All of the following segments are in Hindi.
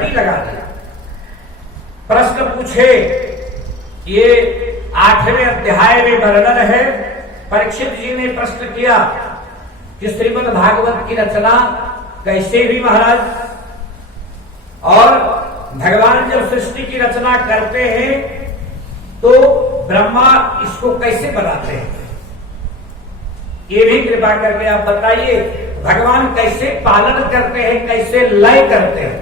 लगा दिया। प्रश्न पूछे, ये 8वें अध्याय में वर्णन है। परीक्षित जी ने प्रश्न किया कि श्रीमद् भागवत की रचना कैसे हुई महाराज, और भगवान जब सृष्टि की रचना करते हैं तो ब्रह्मा इसको कैसे बनाते हैं, ये भी कृपा करके आप बताइए। भगवान कैसे पालन करते हैं, कैसे लय करते हैं।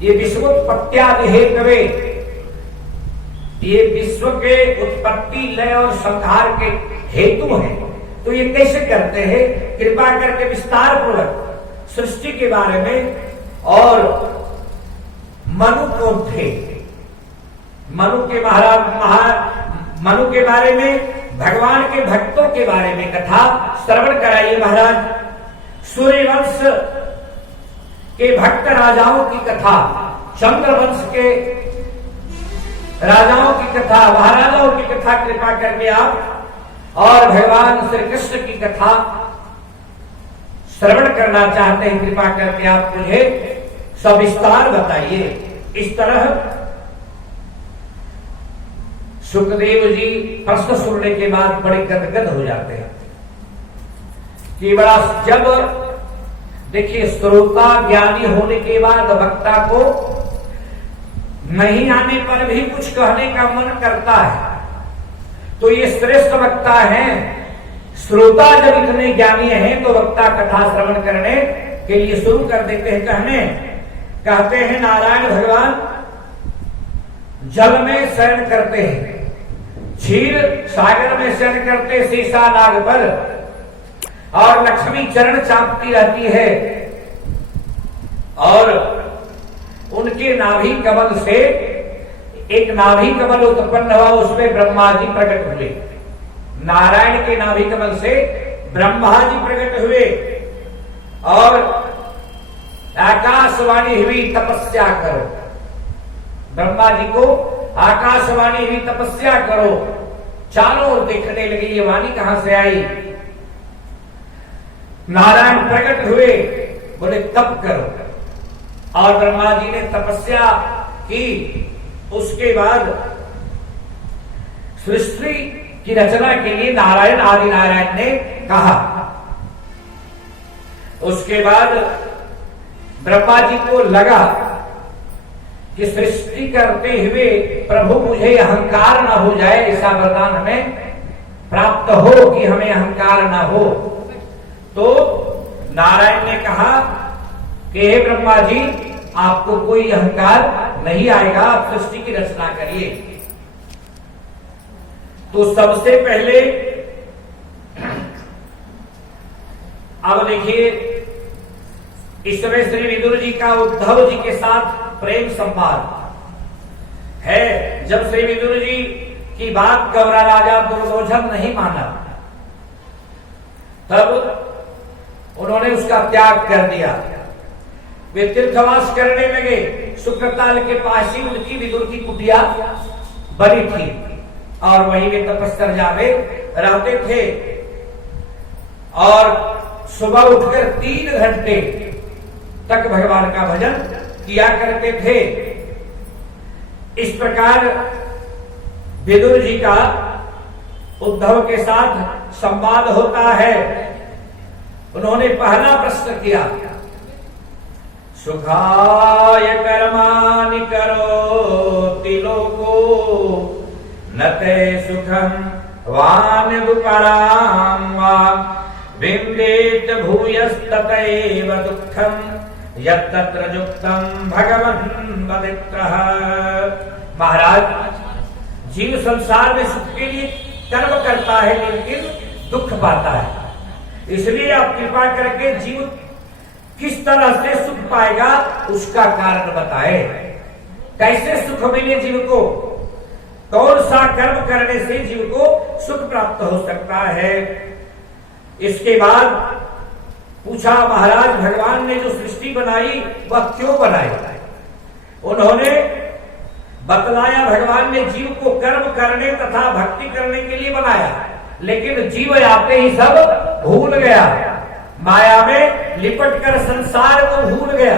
ये विश्वोत्पत्त्यादि हेतवे, ये विश्व के उत्पत्ति लय और संहार के हेतु हैं, तो ये कैसे करते हैं, कृपा करके विस्तार पूर्वक सृष्टि के बारे में। और मनु कौन थे, मनु के मनु के बारे में, भगवान के भक्तों के बारे में कथा श्रवण कराइए महाराज। सूर्यवंश के भक्त राजाओं की कथा, चंद्रवंश के राजाओं की कथा, महाराजाओं की कथा कृपा करके आप, और भगवान श्री कृष्ण की कथा श्रवण करना चाहते हैं, कृपा करके आप मुझे सविस्तार बताइए। इस तरह सुखदेव जी प्रश्न सुनने के बाद बड़े गदगद हो जाते हैं कि बड़ा, जब देखिए श्रोता ज्ञानी होने के बाद वक्ता को नहीं आने पर भी कुछ कहने का मन करता है, तो ये श्रेष्ठ वक्ता है। श्रोता जब इतने ज्ञानी हैं तो वक्ता कथा श्रवण करने के लिए शुरू कर देते हैं। कहते हैं नारायण भगवान जल में शयन करते हैं, क्षीर सागर में शयन करते शीशा नाग पर, और लक्ष्मी चरण चापती रहती है, और उनके नाभि कमल से एक नाभि कमल उत्पन्न हुआ, उसमें ब्रह्मा जी प्रकट हुए। नारायण के नाभि कमल से ब्रह्मा जी प्रकट हुए, और आकाशवाणी हुई तपस्या करो। ब्रह्मा जी को आकाशवाणी हुई तपस्या करो, चारों ओर देखने लगे ये वाणी कहां से आई। नारायण प्रकट हुए, बोले तप करो, और ब्रह्मा जी ने तपस्या की। उसके बाद सृष्टि की रचना के लिए नारायण आदि नारायण ने कहा। उसके बाद ब्रह्मा जी को लगा कि सृष्टि करते हुए प्रभु मुझे अहंकार न हो जाए, ऐसा वरदान हमें प्राप्त हो कि हमें अहंकार न हो। तो नारायण ने कहा कि हे ब्रह्मा जी, आपको कोई अहंकार नहीं आएगा, आप सृष्टि की रचना करिए। तो सबसे पहले अब देखिए, इसमें श्री विदुर जी का उद्धव जी के साथ प्रेम संवाद है। जब श्री विदुर जी की बात कौरव राजा दुर्योधन नहीं माना, तब उन्होंने उसका त्याग कर दिया। वे तीर्थवास करने लगे। शुक्रताल के पास ही उनकी विदुर की कुटिया बनी थी, और वहीं वे तपस्या में रहते थे, और सुबह उठकर 3 घंटे तक भगवान का भजन किया करते थे। इस प्रकार विदुर जी का उद्धव के साथ संवाद होता है। उन्होंने पहला प्रश्न किया, सुखाय कर्माणि करोति लोको न ते सुखं वान्युपरां वा विन्देत भूयस्ततैव दुःखं यत्तत्र युक्तं भगवन् पवित्रः। महाराज, जीव संसार में सुख के लिए कर्म करता है लेकिन दुख पाता है। इसलिए आप कृपा करके जीव किस तरह से सुख पाएगा उसका कारण बताए। कैसे सुख मिले जीव को, कौन सा कर्म करने से जीव को सुख प्राप्त हो सकता है। इसके बाद पूछा, महाराज भगवान ने जो सृष्टि बनाई वह क्यों बनाई। उन्होंने बतलाया, भगवान ने जीव को कर्म करने तथा भक्ति करने के लिए बनाया, लेकिन जीव आते ही सब भूल गया, माया में लिपट कर संसार को भूल गया।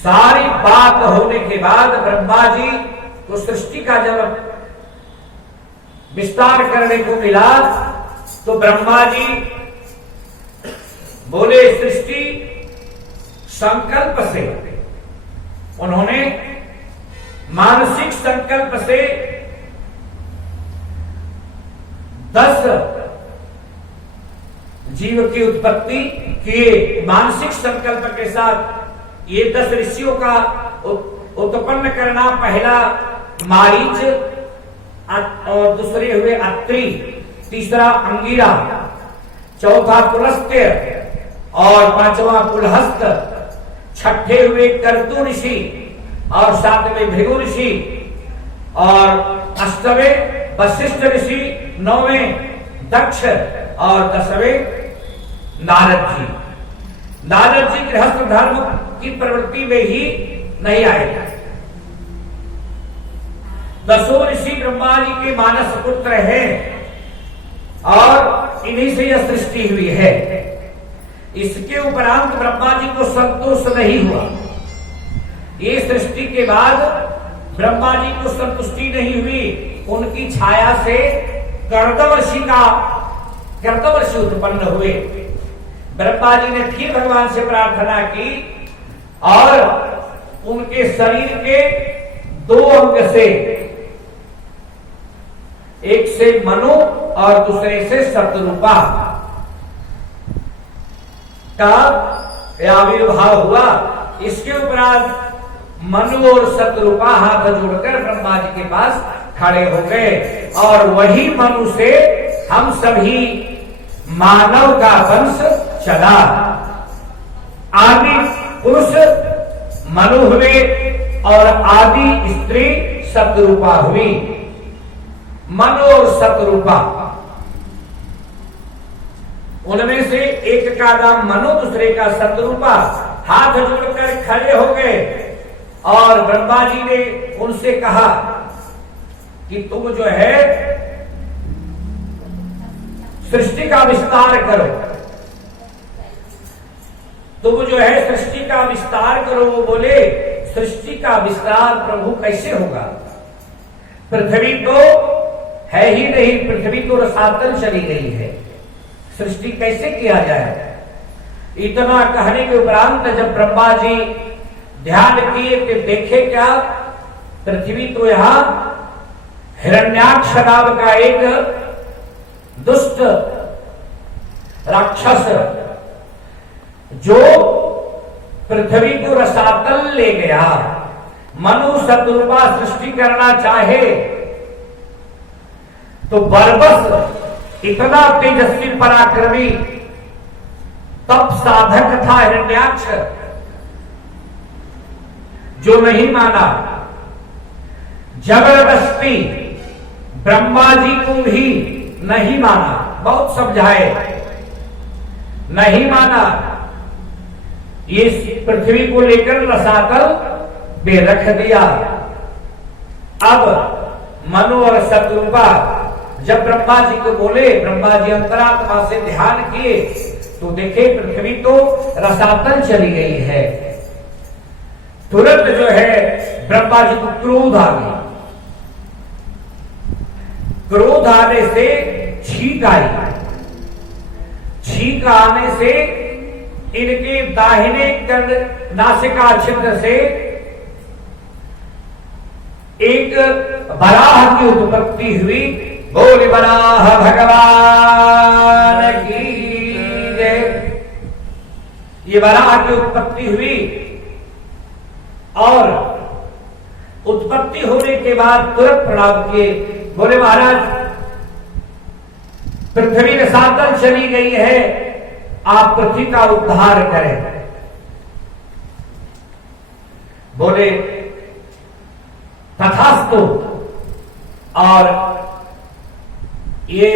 सारी बात होने के बाद ब्रह्मा जी को सृष्टि का जब विस्तार करने को मिला तो ब्रह्मा जी बोले सृष्टि संकल्प से, उन्होंने मानसिक संकल्प से 10 जीव की उत्पत्ति किए। मानसिक संकल्प के साथ ये 10 ऋषियों का उत्पन्न करना, पहला मारीच और दूसरे हुए अत्रि, तीसरा अंगिरा, चौथा पुलस्त्य और पांचवा पुलहस्त, छठे हुए कर्तु ऋषि और सातवें भृगु ऋषि और अष्टवें वशिष्ठ ऋषि, 9वें दक्ष और 10वें नारद जी। नारद जी गृहस्थ धर्म की प्रवृत्ति में ही नहीं आए। 10 ऋषि ब्रह्मा जी के मानस पुत्र हैं और इन्हीं से यह सृष्टि हुई है। इसके उपरांत ब्रह्मा जी को संतोष नहीं हुआ। ये सृष्टि के बाद ब्रह्मा जी को संतुष्टि नहीं हुई। उनकी छाया से कर्दवर्षि उत्पन्न हुए। ब्रह्मा जी ने फिर भगवान से प्रार्थना की और उनके शरीर के 2 अंग से, एक से मनु और दूसरे से शतरूपा का आविर्भाव हुआ। इसके उपरांत मनु और शतरूपा हाथ जोड़कर ब्रह्मा जी के पास खड़े हो गए और वही मनु से हम सभी मानव का वंश चला। आदि पुरुष मनु हुए और आदि स्त्री शतरूपा हुई। मनु और शतरूपा, उनमें से एक का नाम मनु, दूसरे का शतरूपा, हाथ जोड़कर खड़े हो गए और ब्रह्मा जी ने उनसे कहा कि तुम जो है सृष्टि का विस्तार करो, तुम जो है सृष्टि का विस्तार करो। वो बोले सृष्टि का विस्तार प्रभु कैसे होगा? पृथ्वी तो है ही नहीं, पृथ्वी तो रसातल चली गई है, सृष्टि कैसे किया जाए? इतना कहने के उपरांत जब ब्रह्मा जी ध्यान किए कि देखे क्या, पृथ्वी तो यहां हिरण्याक्ष नाम का एक दुष्ट राक्षस जो पृथ्वी को रसातल ले गया, मनु शतरूपा सृष्टि करना चाहे तो बरबस इतना तेजस्वी पराक्रमी तप साधक था हिरण्याक्ष, जो नहीं माना। जबरदस्ती ब्रह्मा जी को भी नहीं माना, बहुत समझाए, नहीं माना। ये पृथ्वी को लेकर रसातल पे रख दिया। अब मनु और शतरूपा जब ब्रह्मा जी को बोले, ब्रह्मा जी अंतरात्मा से ध्यान किए तो देखे पृथ्वी तो रसातल चली गई है। तुरंत जो है ब्रह्मा जी को क्रोध आ गया। क्रोध आने से छींक आई। छींक आने से इनके दाहिने नासिका छिद्र से एक वराह की उत्पत्ति हुई। बोले वराह भगवान की जय। ये वराह की उत्पत्ति हुई और उत्पत्ति होने के बाद तुरंत प्रणाम किए। बोले महाराज पृथ्वी रसातल चली गई है, आप पृथ्वी का उद्धार करें। बोले तथास्तु। और ये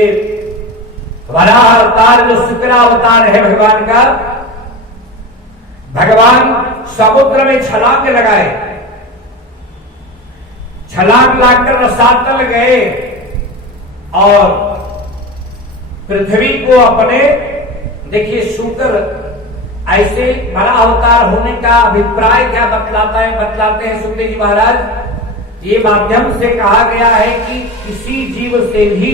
वराह अवतार जो शुक्र अवतार है भगवान का, भगवान समुद्र में छलांग लगाए, छलांग लगाकर रसातल गए और पृथ्वी को अपने, देखिए शुक्र ऐसे बड़ा अवतार होने का अभिप्राय क्या बतलाते हैं सुखदेव जी महाराज। ये माध्यम से कहा गया है कि किसी जीव से भी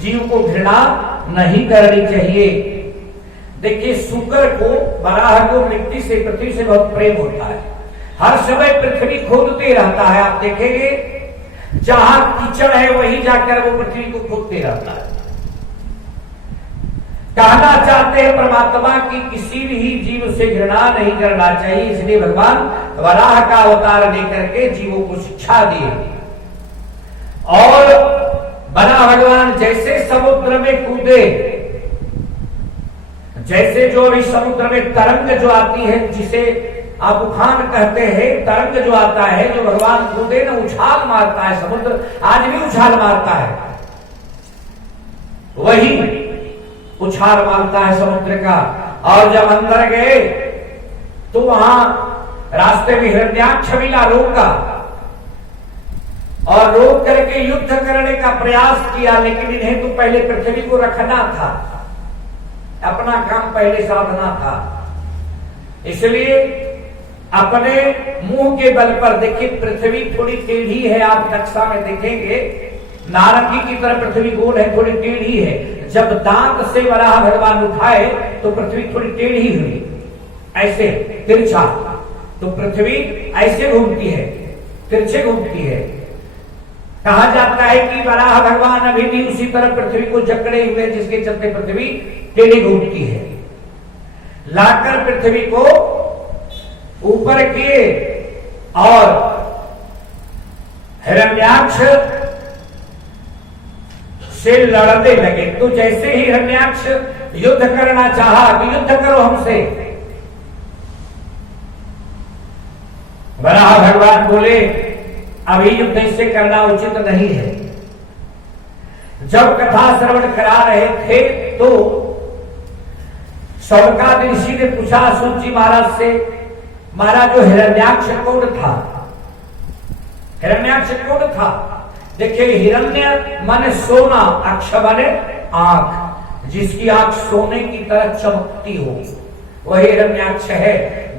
जीव को घृणा नहीं करनी चाहिए। देखिए, शुक्र को, बराह को मिट्टी से, पृथ्वी से बहुत प्रेम होता है। हर समय पृथ्वी खोदते रहता है। आप देखेंगे जहां कीचड़ है वहीं जाकर वो पृथ्वी को खोदते रहता है। कहना चाहते हैं परमात्मा की किसी भी जीव से घृणा नहीं करना चाहिए, इसलिए भगवान वराह का अवतार लेकर के जीवों को शिक्षा दिए। और बना भगवान जैसे समुद्र में कूदे, जैसे जो अभी समुद्र में तरंग जो आती है, जिसे आप उफान कहते हैं, तरंग जो आता है, जो भगवान कूदे ना, उछाल मारता है। समुद्र आज भी उछाल मारता है, वही उछाल मारता है समुद्र का। और जब अंदर गए तो वहां रास्ते में हिरण्याक्ष मिला, रोका और रोक करके युद्ध करने का प्रयास किया, लेकिन इन्हें तो पहले पृथ्वी को रखना था, अपना काम पहले साधना था। इसलिए अपने मुंह के बल पर, देखिए पृथ्वी थोड़ी टेढ़ी है, आप नक्शा में देखेंगे नारंगी की तरह पृथ्वी गोल है, थोड़ी टेढ़ी है। जब दांत से वराह भगवान उठाए तो पृथ्वी थोड़ी टेढ़ी हुई, ऐसे तिरछा। तो पृथ्वी ऐसे घूमती है, तिरछे घूमती है। कहा जाता है कि वराह भगवान अभी भी उसी तरह पृथ्वी को जकड़े हुए, जिसके चलते पृथ्वी टेढ़ी घूमती है। लाकर पृथ्वी को ऊपर किए और हिरण्याक्ष से लड़ने लगे। तो जैसे ही हिरण्याक्ष युद्ध करना चाहा कि युद्ध करो हमसे, वराह भगवान बोले अभी युद्ध इससे करना उचित नहीं है। जब कथा श्रवण करा रहे थे तो शौनकादि ऋषि ने पूछा सूत जी महाराज से, महाराज जो हिरण्याक्ष कौन था? हिरण्याक्ष कौन था? देखिए, हिरण्य माने सोना, अक्ष माने आंख, जिसकी आंख सोने की तरह चमकती हो, वही हिरण्याक्ष है।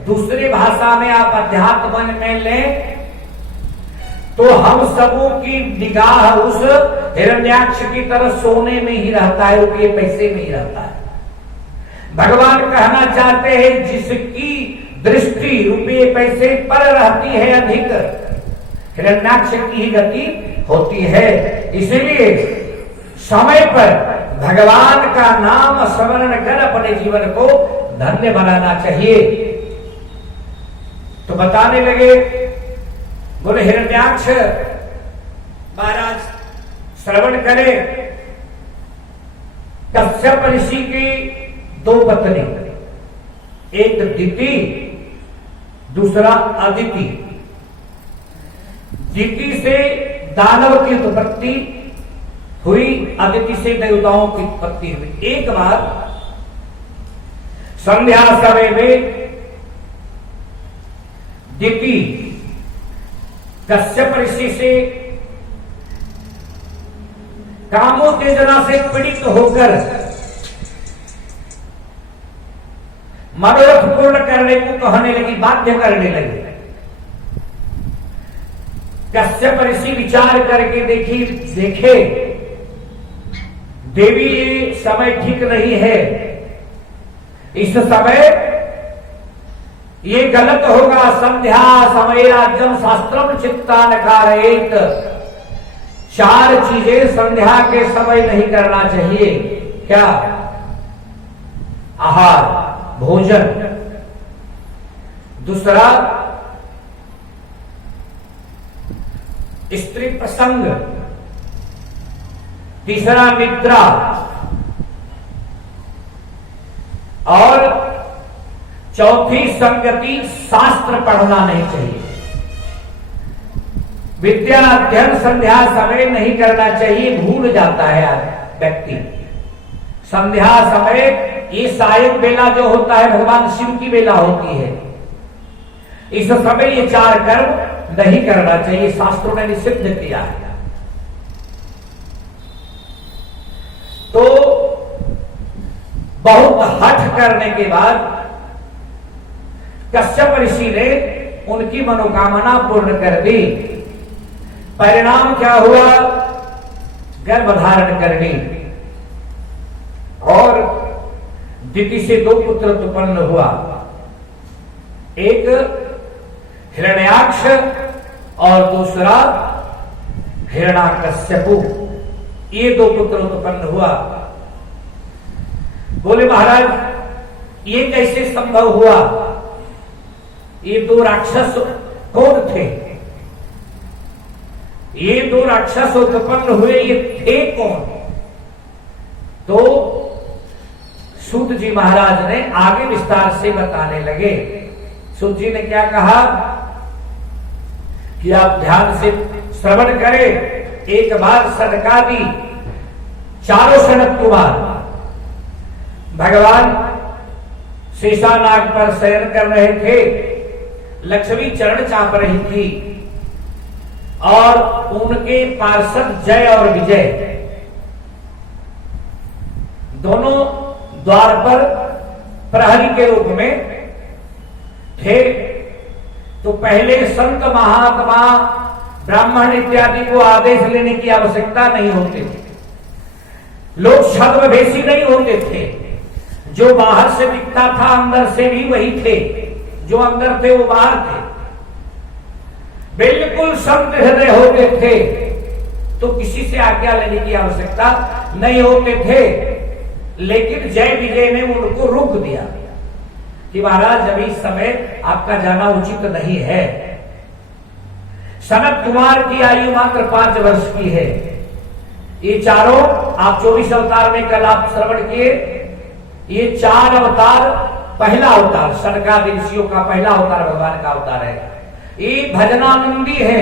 दूसरी भाषा में आप अध्यात्म में लें तो हम सबों की निगाह उस हिरण्याक्ष की तरह सोने में ही रहता है, रुपये पैसे में ही रहता है। भगवान कहना चाहते हैं जिसकी दृष्टि रुपये पैसे पर रहती है अधिक, हिरण्याक्ष की ही गति होती है। इसीलिए समय पर भगवान का नाम स्मरण कर अपने जीवन को धन्य बनाना चाहिए। तो बताने लगे, बोले हिरण्याक्ष महाराज श्रवण करें, कश्यप ऋषि की दो पत्नी, एक दिति दूसरा अदिति। दिति से दानव की उत्पत्ति हुई, अदिति से देवताओं की उत्पत्ति हुई। एक बार संध्या समय में दिति कश्यप ऋषि से कामोत्तेजना से पीड़ित होकर मनोरथ पूर्ण करने को कहने लगी, बाध्य करने लगी। कश्यप ऋषि विचार करके देखे देवी ये समय ठीक नहीं है, इस समय ये गलत होगा। संध्या समय राज्यम शास्त्रम चित्तान कारयेत, चार चीजें संध्या के समय नहीं करना चाहिए। क्या? आहार, भोजन, दूसरा स्त्री प्रसंग, तीसरा निद्रा और चौथी संगति, शास्त्र पढ़ना नहीं चाहिए। विद्या अध्ययन संध्या समय नहीं करना चाहिए, भूल जाता है व्यक्ति। संध्या समय ये सायं बेला जो होता है भगवान शिव की बेला होती है, इस समय ये चार कर्म नहीं करना चाहिए, शास्त्रों ने निषिद्ध किया है। तो बहुत हठ करने के बाद कश्यप ऋषि ने उनकी मनोकामना पूर्ण कर दी। परिणाम क्या हुआ? गर्भ धारण कर ली और दिति से 2 पुत्र उत्पन्न हुआ, एक हिरण्याक्ष और दूसरा हिरण्याकश्यपु। ये 2 पुत्र उत्पन्न हुआ। बोले महाराज ये कैसे संभव हुआ? ये 2 राक्षस कौन थे? ये 2 राक्षस उत्पन्न हुए, ये थे कौन? तो सूत जी महाराज ने आगे विस्तार से बताने लगे। सूत जी ने क्या कहा कि आप ध्यान से श्रवण करें। एक बार सनकादि 4 सनक कुमार भगवान शेषानाग पर शयन कर रहे थे। लक्ष्मी चरण चाप रही थी और उनके पार्षद जय और विजय दोनों द्वार पर प्रहरी के रूप में थे। तो पहले संत महात्मा ब्राह्मण इत्यादि को आदेश लेने की आवश्यकता नहीं होती थी। लोग छद्मवेशी नहीं होते थे। जो बाहर से दिखता था अंदर से भी वही थे, जो अंदर थे वो बाहर थे। बिल्कुल संत हृदय होते थे तो किसी से आज्ञा लेने की आवश्यकता नहीं होते थे। लेकिन जय विजय ने उनको रोक दिया कि महाराज अभी इस समय आपका जाना उचित नहीं है। सनत कुमार की आयु मात्र 5 वर्ष की है। ये चारों आप 24 अवतार में कल आप श्रवण किए। ये 4 अवतार, पहला अवतार सनकादि ऋषियों का पहला अवतार भगवान का अवतार है। ये भजनानंदी है।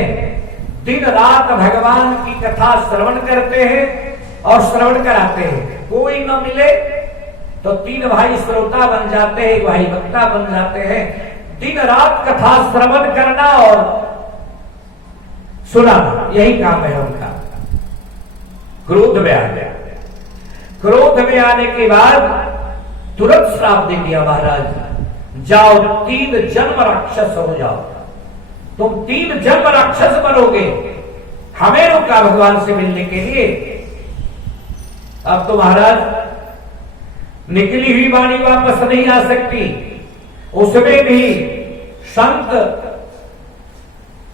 दिन रात भगवान की कथा श्रवण करते हैं और श्रवण कराते हैं। कोई न मिले तो 3 भाई श्रोता बन जाते हैं, 1 भाई वक्ता बन जाते हैं। दिन रात कथा श्रवण करना और सुनाना, यही काम है उनका। क्रोध में आ गया। क्रोध में आने के बाद तुरंत श्राप दे दिया महाराज, जाओ 3 जन्म राक्षस हो जाओ। तुम 3 जन्म राक्षस बनोगे। हमें रोका भगवान से मिलने के लिए। अब तो महाराज निकली हुई वाणी वापस नहीं आ सकती। उसमें भी संत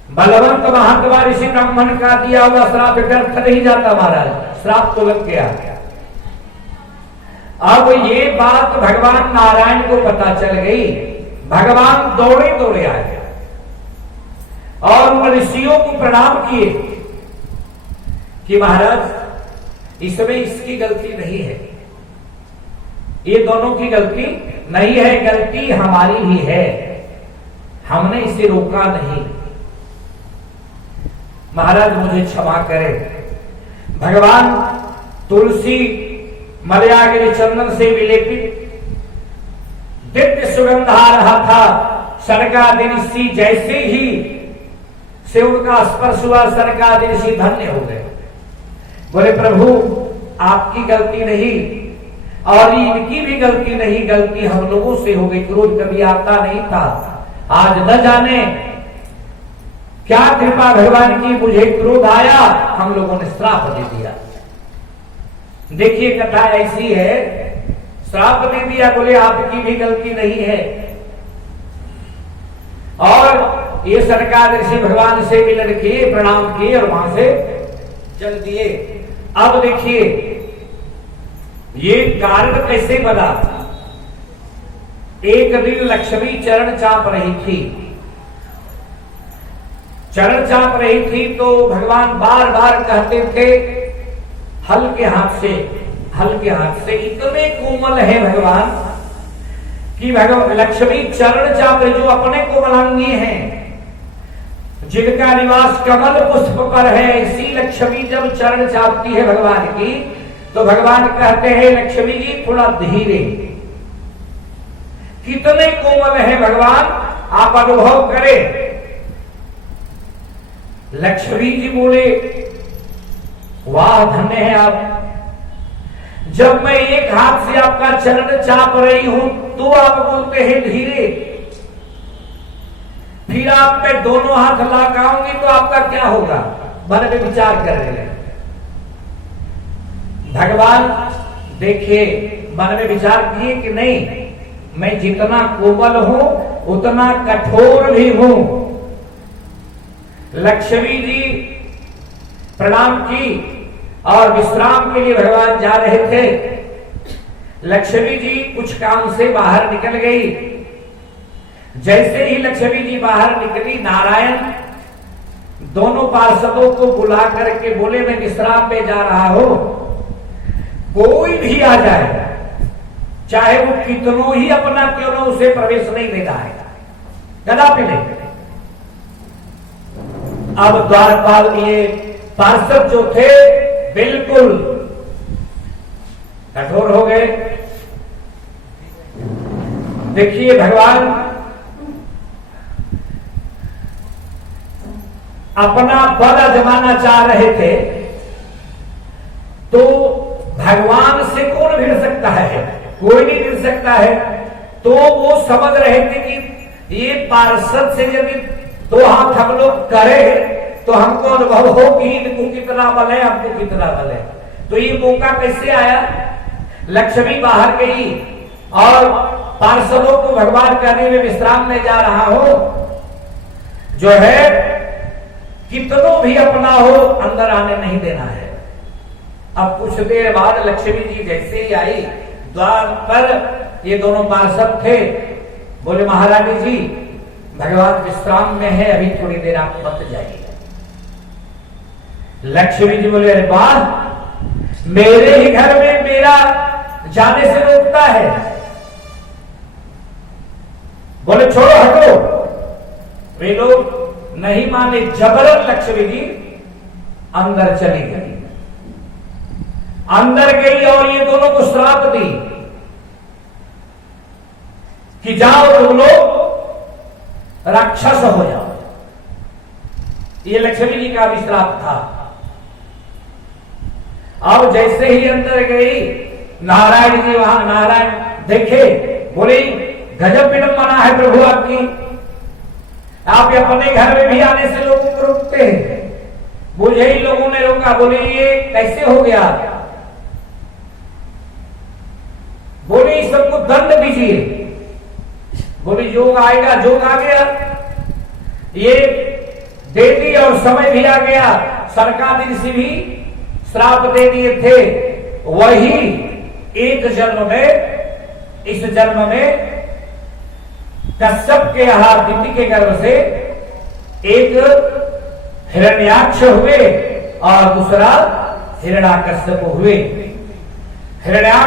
बलवंत महात्मा ऋषि ब्राह्मण का दिया हुआ श्राप व्यर्थ नहीं जाता महाराज, श्राप तो लग गया। अब ये बात भगवान नारायण को पता चल गई। भगवान दौड़े दौड़े आए और ऋषियों को प्रणाम किए कि महाराज इसमें इसकी गलती नहीं है, ये दोनों की गलती नहीं है, गलती हमारी ही है, हमने इसे रोका नहीं। महाराज मुझे क्षमा करें। भगवान तुलसी मलयागिरी चंदन से विलेपित दिव्य सुगंध आ रहा था। सनकादि ऋषि जैसे ही से उनका स्पर्श हुआ, सनकादि ऋषि धन्य हो गए। बोले प्रभु आपकी गलती नहीं और इनकी भी गलती नहीं, गलती हम लोगों से हो गई। क्रोध कभी आता नहीं था, आज न जाने क्या कृपा भगवान की, मुझे क्रोध आया, हम लोगों ने श्राप दे दिया। देखिए कथा ऐसी है, श्राप दे दिया। बोले आपकी भी गलती नहीं है। और ये सरकार ऋषि भगवान से मिलन किए, प्रणाम किए और वहां से चल दिए। अब देखिए ये कारण कैसे बना। एक दिन लक्ष्मी चरण चाप रही थी। चरण चाप रही थी तो भगवान बार बार कहते थे हल्के हाथ से, हल्के हाथ से। इतने कोमल है भगवान कि भगवान लक्ष्मी चरण चाप, जो अपने कोमलांगी हैं, जिनका निवास कमल पुष्प पर है, ऐसी लक्ष्मी जब चरण चापती है भगवान की, तो भगवान कहते हैं लक्ष्मी जी थोड़ा धीरे। कितने कोमल है भगवान, आप अनुभव करें। लक्ष्मी जी बोले वाह धन्य है आप, जब मैं एक हाथ से आपका चरण चाप रही हूं तो आप बोलते हैं धीरे। फिर आप पे दोनों हाथ लगाऊंगी तो आपका क्या होगा? मन में विचार कर रहे हैं भगवान। देखिए, मन में विचार किए कि नहीं, मैं जितना कोमल हूं उतना कठोर भी हूं। लक्ष्मी जी प्रणाम की और विश्राम के लिए भगवान जा रहे थे। लक्ष्मी जी कुछ काम से बाहर निकल गई। जैसे ही लक्ष्मी जी बाहर निकली, नारायण दोनों पार्षदों को बुला करके बोले, मैं विश्राम पे जा रहा हूं, कोई भी आ जाए, चाहे वो कितनों ही अपना क्यों न, उसे प्रवेश नहीं देना है, कदापि नहीं। अब द्वारपाल ये पार्षद जो थे बिल्कुल कठोर हो गए। देखिए, भगवान अपना बल आजमाना चाह रहे थे, तो भगवान से कौन भिड़ सकता है? कोई नहीं भिड़ सकता है। तो वो समझ रहे थे कि ये पार्षद से यदि दो हाथ हम लोग करें तो हमको अनुभव हो कि इनको कितना बल है, हमको कितना बल है। तो ये मौका कैसे आया? लक्ष्मी बाहर गई और पार्षदों को भगवान कहने में विश्राम में जा रहा हो, जो है कितनों भी अपना हो, अंदर आने नहीं देना है। अब कुछ देर बाद लक्ष्मी जी जैसे ही आई, द्वार पर ये दोनों पार्षद थे, बोले महारानी जी भगवान विश्राम में है, अभी थोड़ी देर आप मत जाइए। लक्ष्मी जी बोले, अरे वाह, मेरे ही घर में मेरा जाने से रोकता है। बोले छोड़ो, हटो। वे लोग नहीं माने, जबरन लक्ष्मी जी अंदर चली गई। अंदर गई और ये दोनों को श्राप दी कि जाओ तुम लोग राक्षस हो जाओ। ये लक्ष्मी जी का भी श्राप था। अब जैसे ही अंदर गई, नारायण जी वहां, नारायण देखे, बोले गजब विडंबना है प्रभु आपकी, आप अपने घर में भी आने से लोगों को रोकते हैं। मुझे ही लोगों ने रोका। बोले ये कैसे हो गया? बोले इस सबको दंड दीजिए। बोले योग आएगा, जोग आ गया, ये दे दी और समय भी आ गया। सरकार दिन से भी श्राप दे दिए थे, वही एक जन्म में, इस जन्म में कश्यप के यहाँ दिति के गर्भ से एक हिरण्याक्ष हुए और दूसरा हिरण्याकश्यप हुए। हिरण्याक्ष